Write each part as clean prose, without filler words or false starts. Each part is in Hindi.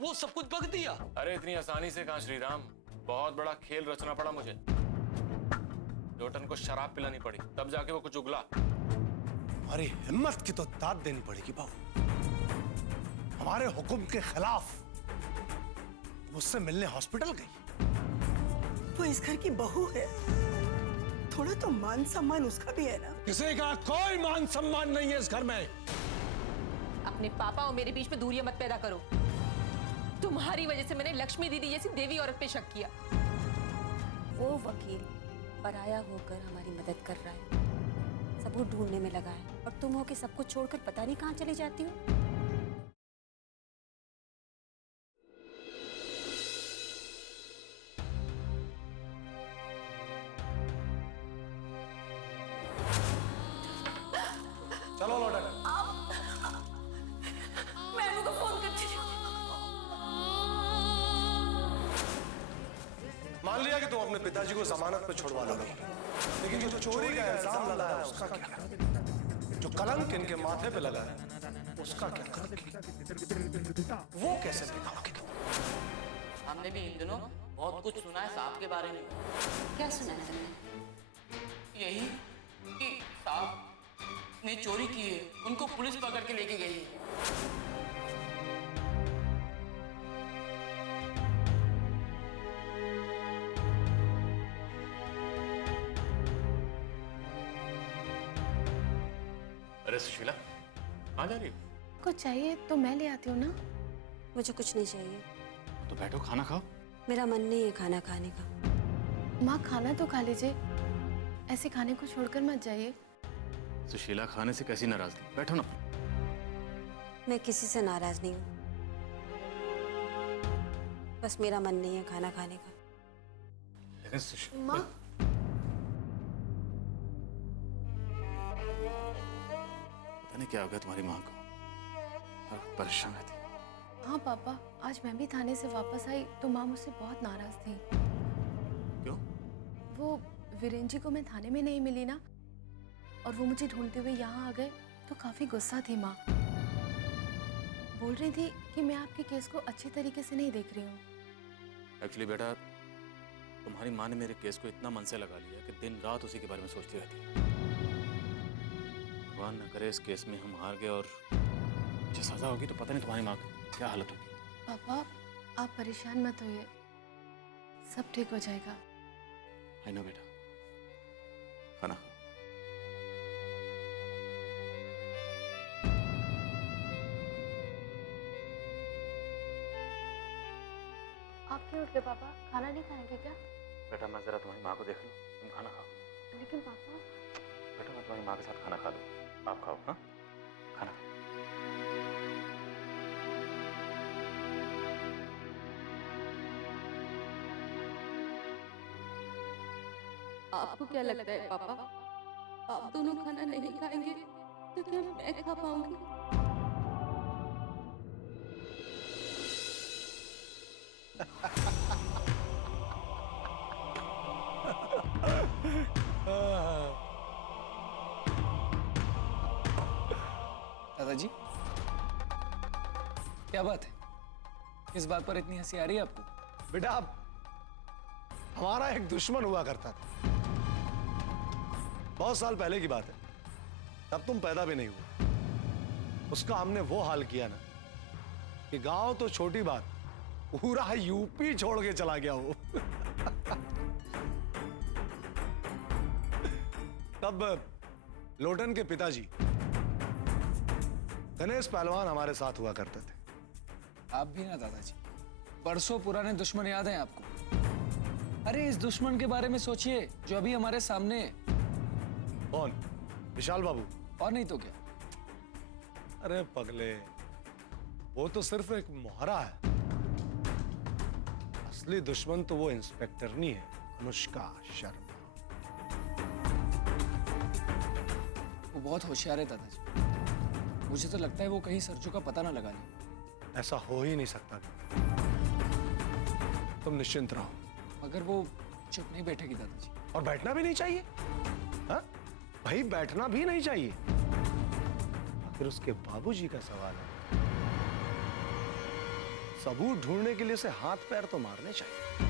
वो सब कुछ बक दिया। अरे इतनी आसानी से कहां श्रीराम, बहुत बड़ा खेल रचना पड़ा मुझे। लोटन को शराब पिलानी पड़ी, तब जाके वो कुछ उगला। हमारी हिम्मत की तो दाद देनी पड़ेगी बहू। हमारे हुक्म के खिलाफ मुझसे मिलने हॉस्पिटल गई। वो इस घर की बहू है, थोड़ा तो मान सम्मान उसका भी है ना। किसी का कोई मान सम्मान नहीं है इस घर में। अपने पापा और मेरे बीच में दूरियां मत पैदा करो। तुम्हारी वजह से मैंने लक्ष्मी दीदी जैसी देवी औरत पे शक किया। वो वकील पराया होकर हमारी मदद कर रहा है, सबूत ढूंढने में लगा है, और तुम हो कि सब कुछ छोड़कर पता नहीं कहां चली जाती हो। चलो लोटन, मैं अनु को फोन करती हूँ। मान लिया कि तुम अपने पिताजी को जमानत पे छुड़वा लोगे, लेकिन जो चोरी का इल्जाम लगा है उसका क्या? जो कलंक इनके माथे पे लगा है उसका क्या करोगे? वो कैसे दिखाओगे? हमने भी इन दिनों बहुत कुछ सुना है साहब के बारे में। क्या सुना है तुमने? यही कि साहब ने चोरी की है, उनको पुलिस पकड़ के लेके गई है। अरे सुशीला, कहाँ जा रही हो? कुछ चाहिए तो मैं ले आती हूँ ना। मुझे कुछ नहीं चाहिए। तो बैठो, खाना खाओ। मेरा मन नहीं है खाना खाने का। माँ खाना तो खा लीजिए, ऐसे खाने को छोड़कर मत जाइए। सुशीला, खाने से कैसी नाराजगी, बैठो ना। मैं किसी से नाराज नहीं हूँ, बस मेरा मन नहीं है खाना खाने का। लेकिन सुशीला, माँ, पता नहीं क्या हो गया तुम्हारी माँ को, हर वक्त परेशान रहती है। हाँ पापा, आज मैं भी थाने से वापस आई तो माँ मुझसे बहुत नाराज थी। क्यों? वो वीरेन जी को मैं थाने में नहीं मिली ना, और वो मुझे ढूंढते हुए यहाँ आ गए तो काफी गुस्सा थी माँ। बोल रही थी कि मैं आपके केस को अच्छी तरीके से नहीं देख रही हूँ। एक्चुअली बेटा, तुम्हारी माँ ने मेरे केस को इतना मन से लगा लिया कि दिन रात उसी के बारे में सोचती रहती है। भगवान न करे इस केस में हम हार गए और मुझे सजा होगी तो पता नहीं तुम्हारी माँ की क्या हालत होगी। पापा, आप परेशान मत होइए, सब ठीक हो जाएगा। आई नो बेटा, खाना खाओ। आप क्यों उठ गए पापा? खाना नहीं खाएंगे क्या? बेटा, मैं जरा तुम्हारी माँ को देख लूँ, तुम खाना खाओ। लेकिन पापा। बेटा, मैं तुम्हारी माँ के साथ खाना खा लूँ, आप खाओ। हाँ, खाना खाओ। आपको क्या लगता है पापा, आप दोनों खाना नहीं खाएंगे तो क्या मैं खा पाऊंगी? दादाजी, क्या बात है? किस बात पर इतनी हंसी आ रही है आपको? बेटा, हमारा एक दुश्मन हुआ करता था, बहुत साल पहले की बात है, तब तुम पैदा भी नहीं हुए। उसका हमने वो हाल किया ना कि गांव तो छोटी बात, पूरा यूपी छोड़ के चला गया वो। तब लोटन के पिताजी गणेश पहलवान हमारे साथ हुआ करते थे। आप भी ना दादाजी, बरसों पुराने दुश्मन याद हैं आपको? अरे इस दुश्मन के बारे में सोचिए जो अभी हमारे सामने है। कौन? विशाल बाबू? और नहीं तो क्या। अरे पगले, वो तो सिर्फ एक मोहरा है, असली दुश्मन तो वो इंस्पेक्टरनी है, अनुष्का शर्मा। वो बहुत होशियार है दादाजी, मुझे तो लगता है वो कहीं सरजू का पता ना लगा ले। ऐसा हो ही नहीं सकता, तुम निश्चिंत रहो। मगर वो चुप नहीं बैठेगी दादाजी। और बैठना भी नहीं चाहिए। हाँ भाई, बैठना भी नहीं चाहिए। आखिर उसके बाबूजी का सवाल है, सबूत ढूंढने के लिए उसे हाथ पैर तो मारने चाहिए,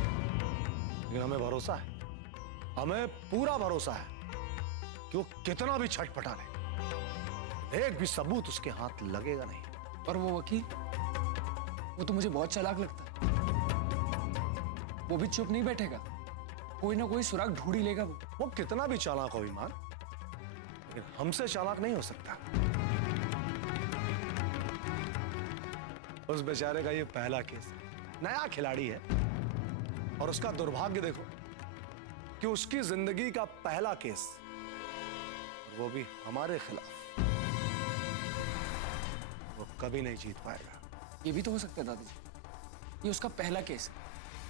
लेकिन हमें भरोसा है, हमें पूरा भरोसा है कि वो कितना भी छटपटा ले, एक भी सबूत उसके हाथ लगेगा नहीं। और वो वकील, वो तो मुझे बहुत चालाक लगता है। वो भी चुप नहीं बैठेगा, कोई ना कोई सुराग ढूंढ ही लेगा। वो कितना भी चालाक हो ईमान, लेकिन हमसे चालाक नहीं हो सकता। उस बेचारे का ये पहला केस है, नया खिलाड़ी है, और उसका दुर्भाग्य देखो कि उसकी जिंदगी का पहला केस, और वो भी हमारे खिलाफ, वो कभी नहीं जीत पाएगा। ये भी तो हो सकता है दादाजी, ये उसका पहला केस है,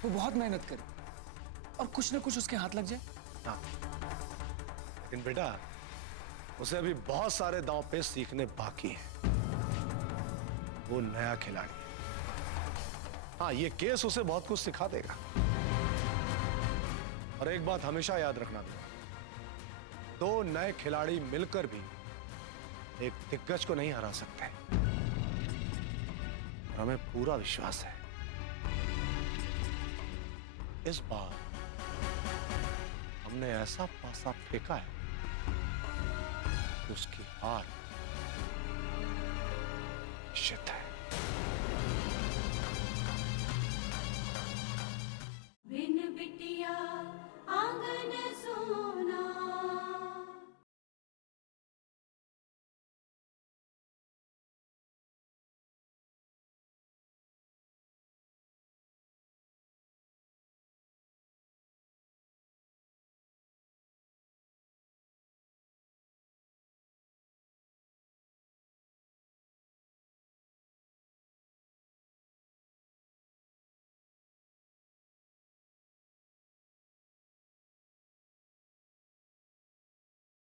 वो बहुत मेहनत करे और कुछ ना कुछ उसके हाथ लग जाए। हाँ, लेकिन बेटा उसे अभी बहुत सारे दांव पे सीखने बाकी हैं। वो नया खिलाड़ी है। हाँ, ये केस उसे बहुत कुछ सिखा देगा। और एक बात हमेशा याद रखना बेटा, दो नए खिलाड़ी मिलकर भी एक दिग्गज को नहीं हरा सकते। और हमें पूरा विश्वास है इस बार हमने ऐसा पासा फेंका है कि उसकी हार निश्चित है। बिन बिटिया आंगन सोना।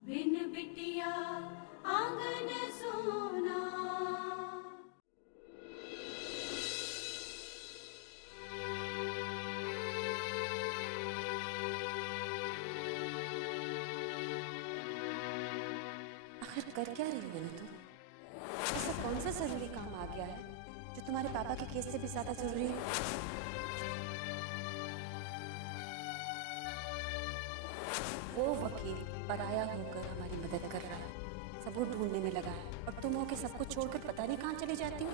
बिन बिटिया आंगन सोना। आखिर कर क्या रही हो ना तुम? ऐसा कौन सा जरूरी काम आ गया है जो तुम्हारे पापा के केस से भी ज्यादा जरूरी है? वो वकील पराया होकर हमारी मदद कर रहा है, सबूत ढूंढने में लगा है, और तुम हो के सब कुछ छोड़कर पता नहीं कहाँ चली जाती हो।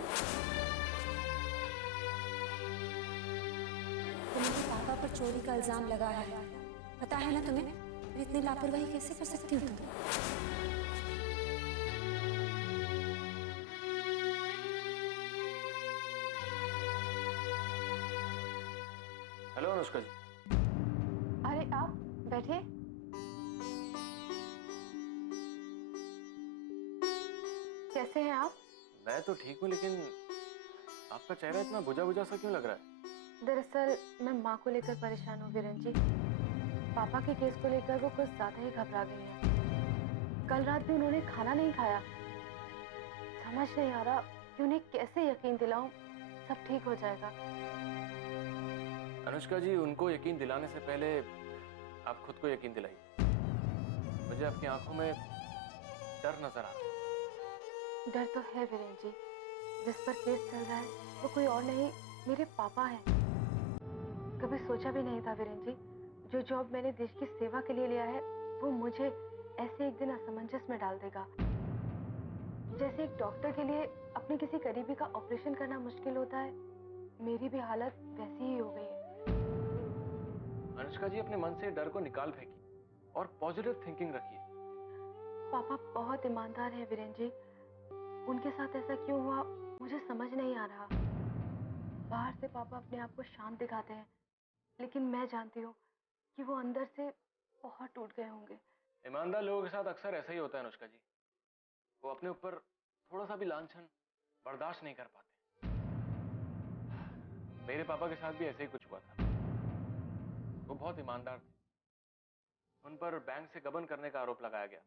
तुम्हारे पापा पर चोरी का इल्जाम लगा है, पता है ना तुम्हें? फिर इतनी लापरवाही कैसे कर सकती हो तुम? हेलो अनुष्का जी। अरे आप बैठिए। कैसे हैं आप? मैं तो ठीक हूँ, लेकिन आपका चेहरा इतना बुझा बुझा सा क्यों लग रहा है? दरअसल मैं माँ को लेकर परेशान हूँ वीरेन जी। पापा के केस को लेकर वो कुछ ज्यादा ही घबरा गई हैं। कल रात भी उन्होंने खाना नहीं खाया। समझ नहीं आ रहा कि उन्हें कैसे यकीन दिलाऊं सब ठीक हो जाएगा। अनुष्का जी, उनको यकीन दिलाने से पहले आप खुद को यकीन दिलाइए। मुझे आपकी आंखों में डर नजर आ रहा है। डर तो है वीरेन जी, जिस पर केस चल रहा है वो कोई और नहीं, मेरे पापा हैं। कभी सोचा भी नहीं था वीरेन जी, जो जॉब मैंने देश की सेवा के लिए लिया है वो मुझे ऐसे एक दिन असमंजस में डाल देगा। जैसे एक डॉक्टर के लिए अपने किसी करीबी का ऑपरेशन करना मुश्किल होता है, मेरी भी हालत वैसी ही हो गई है। अनुष्का जी, अपने मन से डर को निकाल फेंकिए और पॉजिटिव थिंकिंग रखिए। पापा बहुत ईमानदार हैं वीरेन जी, उनके साथ ऐसा क्यों हुआ मुझे समझ नहीं आ रहा। बाहर से पापा अपने आप को शांत दिखाते हैं, लेकिन मैं जानती हूँ कि वो अंदर से बहुत टूट गए होंगे। ईमानदार लोगों के साथ अक्सर ऐसा ही होता है अनुष्का जी। वो अपने ऊपर थोड़ा सा भी लांछन बर्दाश्त नहीं कर पाते। मेरे पापा के साथ भी ऐसे ही कुछ हुआ था। वो बहुत ईमानदार थे, उन पर बैंक से गबन करने का आरोप लगाया गया।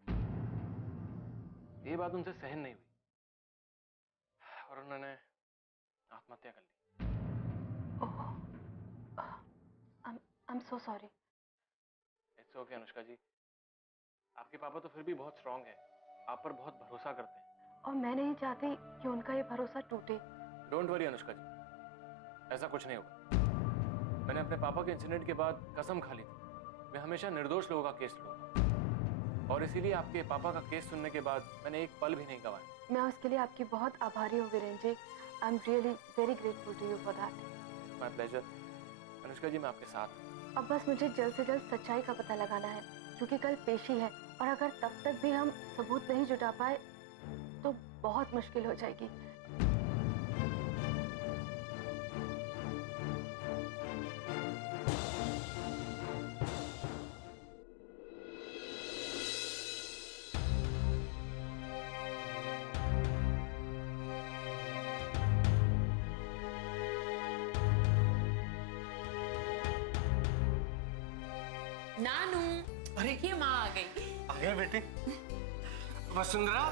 ये बात उनसे सहन नहीं हुई और उन्होंने आत्महत्या कर ली। I'm so sorry. It's okay Anushka ji, आपके पापा तो फिर भी बहुत स्ट्रांग है, आप पर बहुत भरोसा करते हैं। और मैं नहीं चाहती कि उनका ये भरोसा टूटे। डोंट वरी अनुष्का जी, ऐसा कुछ नहीं होगा। मैंने अपने पापा के इंसिडेंट के बाद कसम खा ली थी, मैं हमेशा निर्दोष लोगों का केस लूंगा। और इसीलिए आपके पापा का केस सुनने के बाद मैंने एक पल भी नहीं गंवाया। मैं उसके लिए आपकी बहुत आभारी हूँ Virendra ji. I am really very grateful to you for that. My pleasure. Anushka ji, मैं आपके साथ हूँ। अब बस मुझे जल्द से जल्द सच्चाई का पता लगाना है, क्योंकि कल पेशी है और अगर तब तक भी हम सबूत नहीं जुटा पाए तो बहुत मुश्किल हो जाएगी। नानू, अरे ये माँ आ गई। आ गए बेटे। वसुंधरा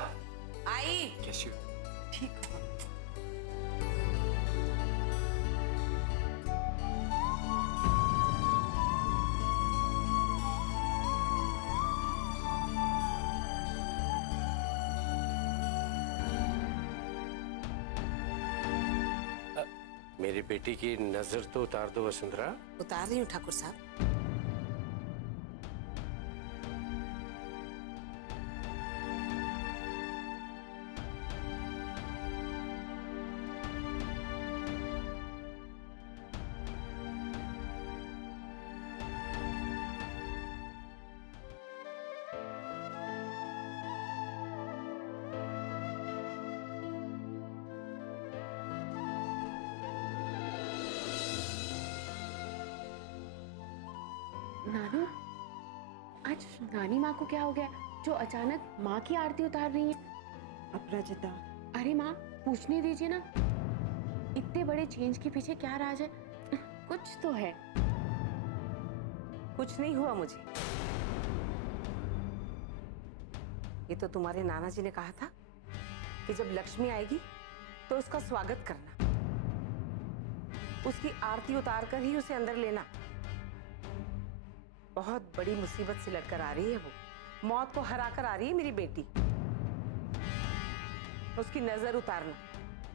आई। कैसी हो? ठीक हो? मेरी बेटी की नजर तो उतार दो वसुंधरा। उतार रही हूँ ठाकुर साहब। नानू, आज नानी माँ को क्या हो गया जो अचानक माँ की आरती उतार रही है? अपराजिता, अरे माँ, पूछने दीजिए ना, इतने बड़े चेंज के पीछे क्या राज है? कुछ तो है। कुछ नहीं हुआ मुझे। ये तो तुम्हारे नाना जी ने कहा था कि जब लक्ष्मी आएगी तो उसका स्वागत करना, उसकी आरती उतार कर ही उसे अंदर लेना। बहुत बड़ी मुसीबत से लड़कर आ रही है वो, मौत को हरा कर आ रही है मेरी बेटी। उसकी नजर उतारना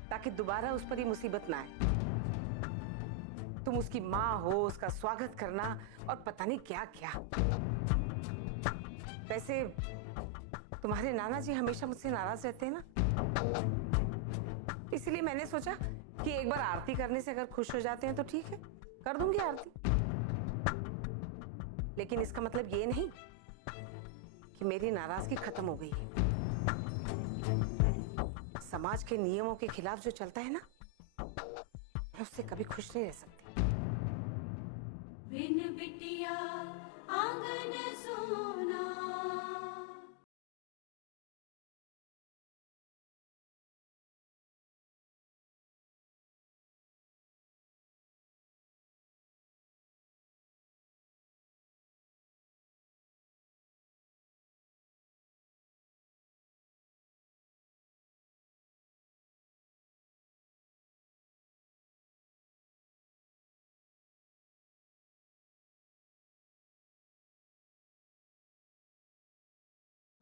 ताकि दोबारा उस पर ये मुसीबत ना आए। तुम उसकी माँ हो, उसका स्वागत करना और पता नहीं क्या क्या। वैसे तुम्हारे नाना जी हमेशा मुझसे नाराज रहते हैं ना, इसलिए मैंने सोचा कि एक बार आरती करने से अगर खुश हो जाते हैं तो ठीक है, कर दूंगी आरती। लेकिन इसका मतलब ये नहीं कि मेरी नाराजगी खत्म हो गई है। समाज के नियमों के खिलाफ जो चलता है ना, मैं उससे कभी खुश नहीं रह सकती। बिन बिटिया आंगन सोना।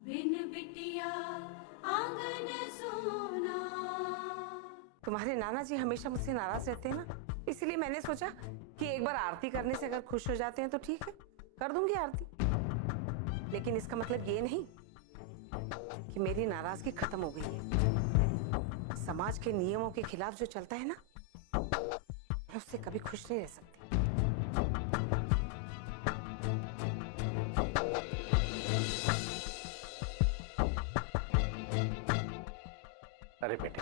बिन बिटिया आंगन सोना। तुम्हारे नाना जी हमेशा मुझसे नाराज रहते हैं ना, इसलिए मैंने सोचा कि एक बार आरती करने से अगर खुश हो जाते हैं तो ठीक है, कर दूंगी आरती। लेकिन इसका मतलब ये नहीं कि मेरी नाराजगी खत्म हो गई है। समाज के नियमों के खिलाफ जो चलता है ना, मैं उससे कभी खुश नहीं रह सकती। अरे बेटे,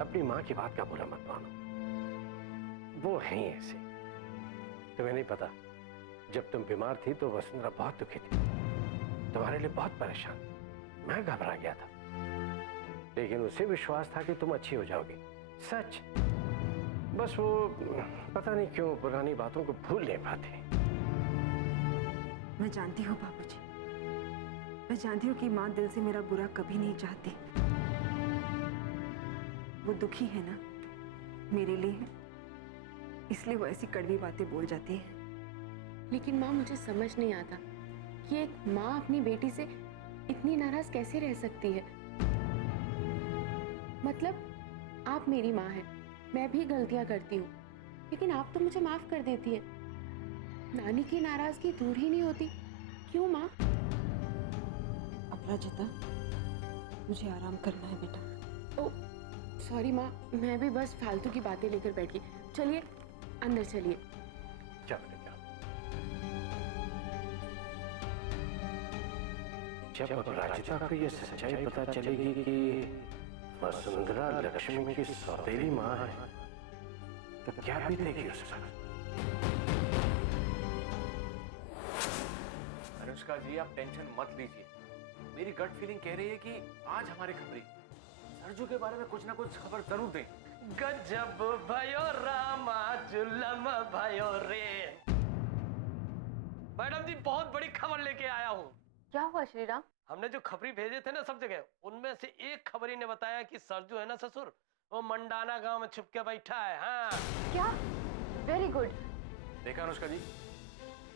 अपनी माँ की बात का बुरा मत मानो, वो है ही ऐसे। तुम्हें नहीं पता, जब तुम बीमार थी तो वसुंधरा बहुत दुखी थी, तुम्हारे लिए बहुत परेशान। मैं घबरा गया था, लेकिन उसे विश्वास था कि तुम अच्छी हो जाओगी। सच, बस वो पता नहीं क्यों पुरानी बातों को भूल नहीं पाते। मैं जानती हूँ बाबूजी, मैं जानती हूँ कि माँ दिल से मेरा बुरा कभी नहीं चाहती। वो दुखी है ना मेरे लिए, इसलिए वो ऐसी कड़वी बातें बोल जाती है। लेकिन माँ, मुझे समझ नहीं आता कि एक माँ अपनी बेटी से इतनी नाराज कैसे रह सकती है। मतलब आप मेरी माँ हैं, मैं भी गलतियां करती हूँ, लेकिन आप तो मुझे माफ कर देती है। नानी की नाराजगी दूर ही नहीं होती, क्यों माँ? अपराजिता, मुझे आराम करना है बेटा। ओ सॉरी माँ, मैं भी बस फालतू की बातें लेकर बैठ गई। चलिए अंदर चलिए। जब अपराजिता को ये सच्चाई पता चलेगी कि वसुंधरा लक्ष्मी की सौतेली माँ है, तो क्या बीतेगी उस पर? अनुष्का जी, आप टेंशन मत लीजिए। मेरी गट फीलिंग कह रही है कि आज हमारे खबरी सरजू के बारे में कुछ ना कुछ खबर जरूर दें। गजब भयो रामा जुलम भयो रे। मैडम जी, बहुत बड़ी खबर लेके आया हूँ। क्या हुआ श्रीराम? हमने जो खबरी भेजे थे ना सब जगह, उनमें से एक खबरी ने बताया कि सरजू है ना ससुर, वो मंडाना गांव में छुप के बैठा है। हाँ। क्या? Very good. देखा अनुष्का जी,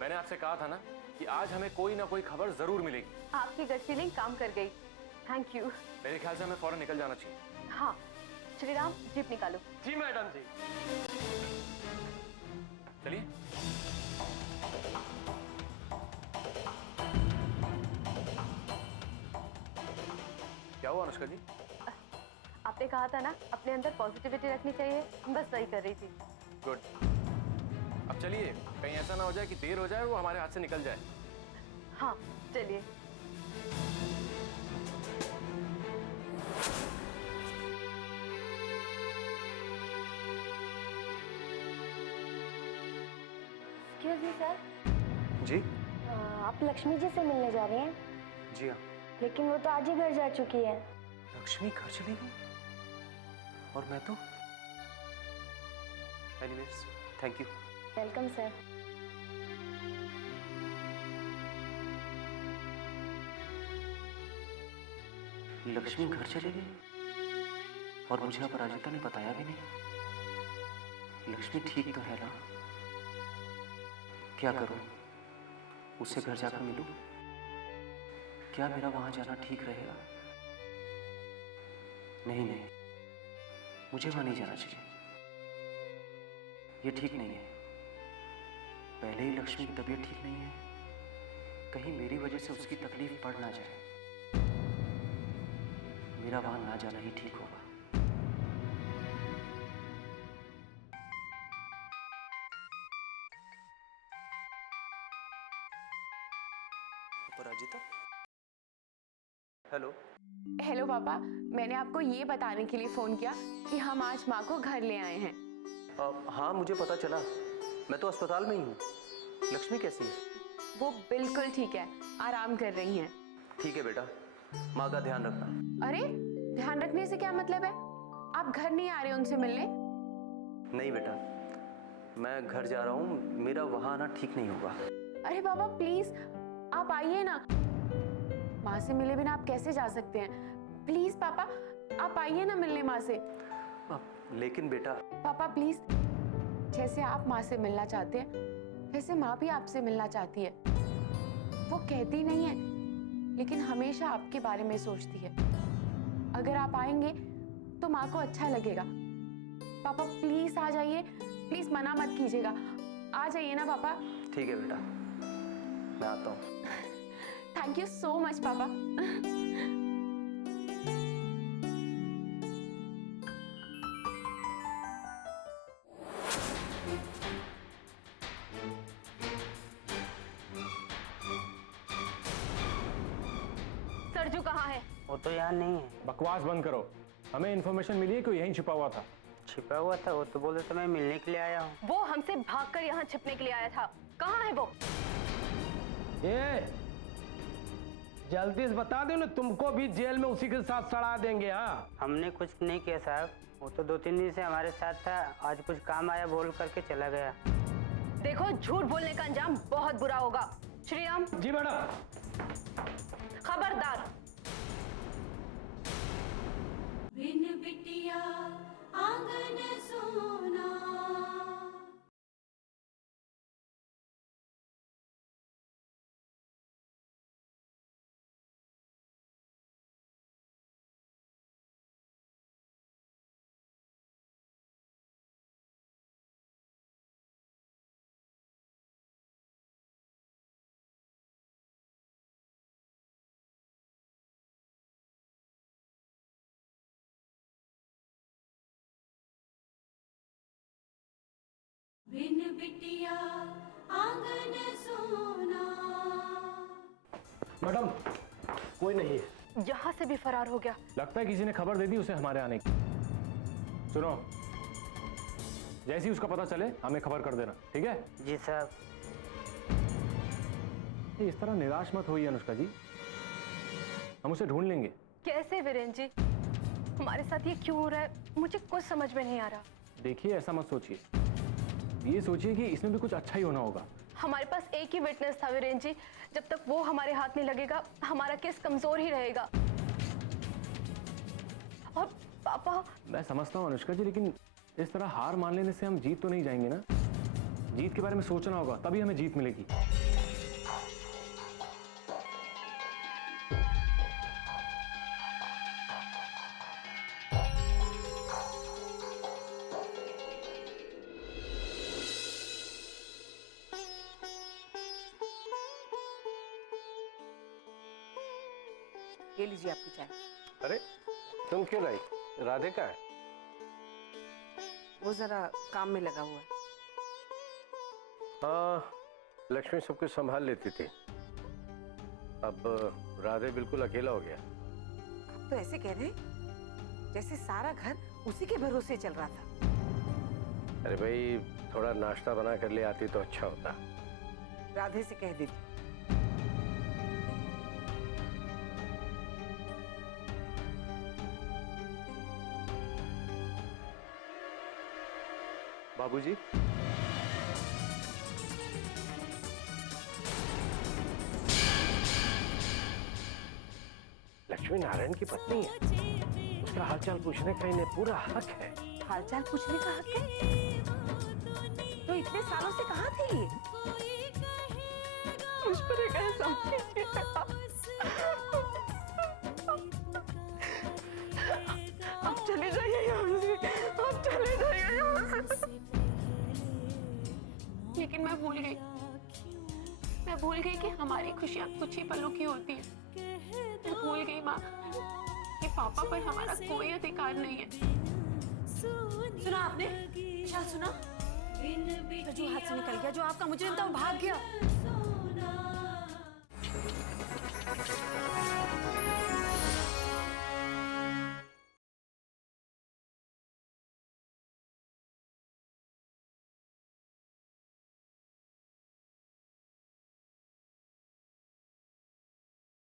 मैंने आपसे कहा था ना कि आज हमें कोई ना कोई खबर जरूर मिलेगी। आपकी गट फीलिंग काम कर गई, थैंक यू। मेरे ख्याल से हमें फौरन निकल जाना चाहिए। हाँ श्रीराम, जीप निकालो। जी मैडम जी। चलिए। क्या हुआ अनुष्का जी? आपने कहा था ना अपने अंदर पॉजिटिविटी रखनी चाहिए, बस वही कर रही थी। गुड। अब चलिए, कहीं ऐसा ना हो जाए कि देर हो जाए और वो हमारे हाथ से निकल जाए। हाँ चलिए। Excuse me sir. जी आप लक्ष्मी जी से मिलने जा रहे हैं? जी हाँ। लेकिन वो तो आज ही घर जा चुकी है। लक्ष्मी घर चली गई और मैं तो। Anyways, thank you. Welcome sir. Lakshmi घर चली गई और मुझे अपराजिता ने बताया भी नहीं। लक्ष्मी ठीक तो है ना? क्या करूं? उससे घर जाकर मिलूं? क्या मेरा वहां जाना ठीक रहेगा? नहीं नहीं, मुझे वहां नहीं जाना चाहिए। ये ठीक नहीं है। पहले ही लक्ष्मी की तबीयत ठीक नहीं है, कहीं मेरी वजह से उसकी तकलीफ बढ़ ना जाए। मेरा वहां ना जाना ही ठीक होगा। अपराजिता, हेलो। हेलो पापा, मैंने आपको ये बताने के लिए फोन किया कि हम आज माँ को घर ले आए हैं। हाँ मुझे पता चला, मैं तो अस्पताल में ही हूँ। लक्ष्मी कैसी है? वो बिल्कुल ठीक है, आराम कर रही हैं। ठीक है बेटा, माँ का ध्यान रखना। अरे ध्यान रखने से क्या मतलब है? आप घर नहीं आ रहे उनसे मिलने? नहीं बेटा, मैं घर जा रहा हूँ, मेरा वहाँ आना ठीक नहीं होगा। अरे पापा प्लीज आप आइए ना, माँ से मिले बिना आप कैसे जा सकते हैं? प्लीज पापा आप आइए ना मिलने माँ से। लेकिन बेटा। पापा प्लीज, जैसे आप माँ से मिलना चाहते हैं वैसे माँ भी आपसे मिलना चाहती है। वो कहती नहीं है लेकिन हमेशा आपके बारे में सोचती है। अगर आप आएंगे तो माँ को अच्छा लगेगा। पापा प्लीज आ जाइए, प्लीज मना मत कीजिएगा, आ जाइए ना पापा। ठीक है बेटा, मैं आता हूँ। थैंक यू सो मच पापा। सरजू कहाँ है? वो तो यहाँ नहीं है। बकवास बंद करो, हमें इन्फॉर्मेशन मिली है कि वो यहीं छिपा हुआ था। छिपा हुआ था? वो तो बोले तो मैं मिलने के लिए आया हूँ। वो हमसे भागकर यहाँ छिपने के लिए आया था, कहाँ है वो? ये जल्दी से बता दो ना, तुमको भी जेल में उसी के साथ सड़ा देंगे। हाँ हमने कुछ नहीं किया साहब, वो तो 2-3 दिन से हमारे साथ था, आज कुछ काम आया बोल करके चला गया। देखो झूठ बोलने का अंजाम बहुत बुरा होगा। श्रीराम। जी मैडम। खबरदार। बिन बिटिया आंगन सोना। बिन बिटिया आंगन सोना। मैडम कोई नहीं है। यहाँ से भी फरार हो गया। लगता है किसी ने खबर दे दी उसे हमारे आने की। सुनो, जैसे ही उसका पता चले हमें खबर कर देना, ठीक है? जी साहब। इस तरह निराश मत होइए अनुष्का जी, हम उसे ढूंढ लेंगे। कैसे वीरेंद्र जी? हमारे साथ ये क्यों हो रहा है, मुझे कुछ समझ में नहीं आ रहा। देखिए ऐसा मत सोचिए, ये सोचिए कि इसमें भी कुछ अच्छा ही होना होगा। हमारे पास एक ही विटनेस था वीरेंद्र जी, जब तक वो हमारे हाथ में लगेगा हमारा केस कमजोर ही रहेगा। और पापा। मैं समझता हूँ अनुष्का जी, लेकिन इस तरह हार मान लेने से हम जीत तो नहीं जाएंगे ना। जीत के बारे में सोचना होगा, तभी हमें जीत मिलेगी। ये लीजिए आपकी चाय। अरे तुम क्यों लाई? राधे का है? वो जरा काम में लगा हुआ है। हाँ, लक्ष्मी सब कुछ संभाल लेती थी, अब राधे बिल्कुल अकेला हो गया। आप तो ऐसे कह रहे हैं जैसे सारा घर उसी के भरोसे चल रहा था। अरे भाई, थोड़ा नाश्ता बना कर ले आती तो अच्छा होता। राधे से कह देती। बाबूजी, लक्ष्मी नारायण की पत्नी है, उसका हालचाल पूछने का इन्हें पूरा हक है। हालचाल पूछने का हक है? तो इतने सालों से कहाँ थे ये? मुझ पर एक एहसान कीजिए। आप चले जाइए यहाँ से, आप चले जाइए यहाँ से। लेकिन मैं भूल गई कि हमारी खुशियाँ कुछ ही पलों की होती है। मैं भूल गई माँ कि पापा पर हमारा कोई अधिकार नहीं है। सुना आपने? विशाल सुना? तो जो हाथ से निकल गया, जो आपका मुजरिम था वो भाग गया।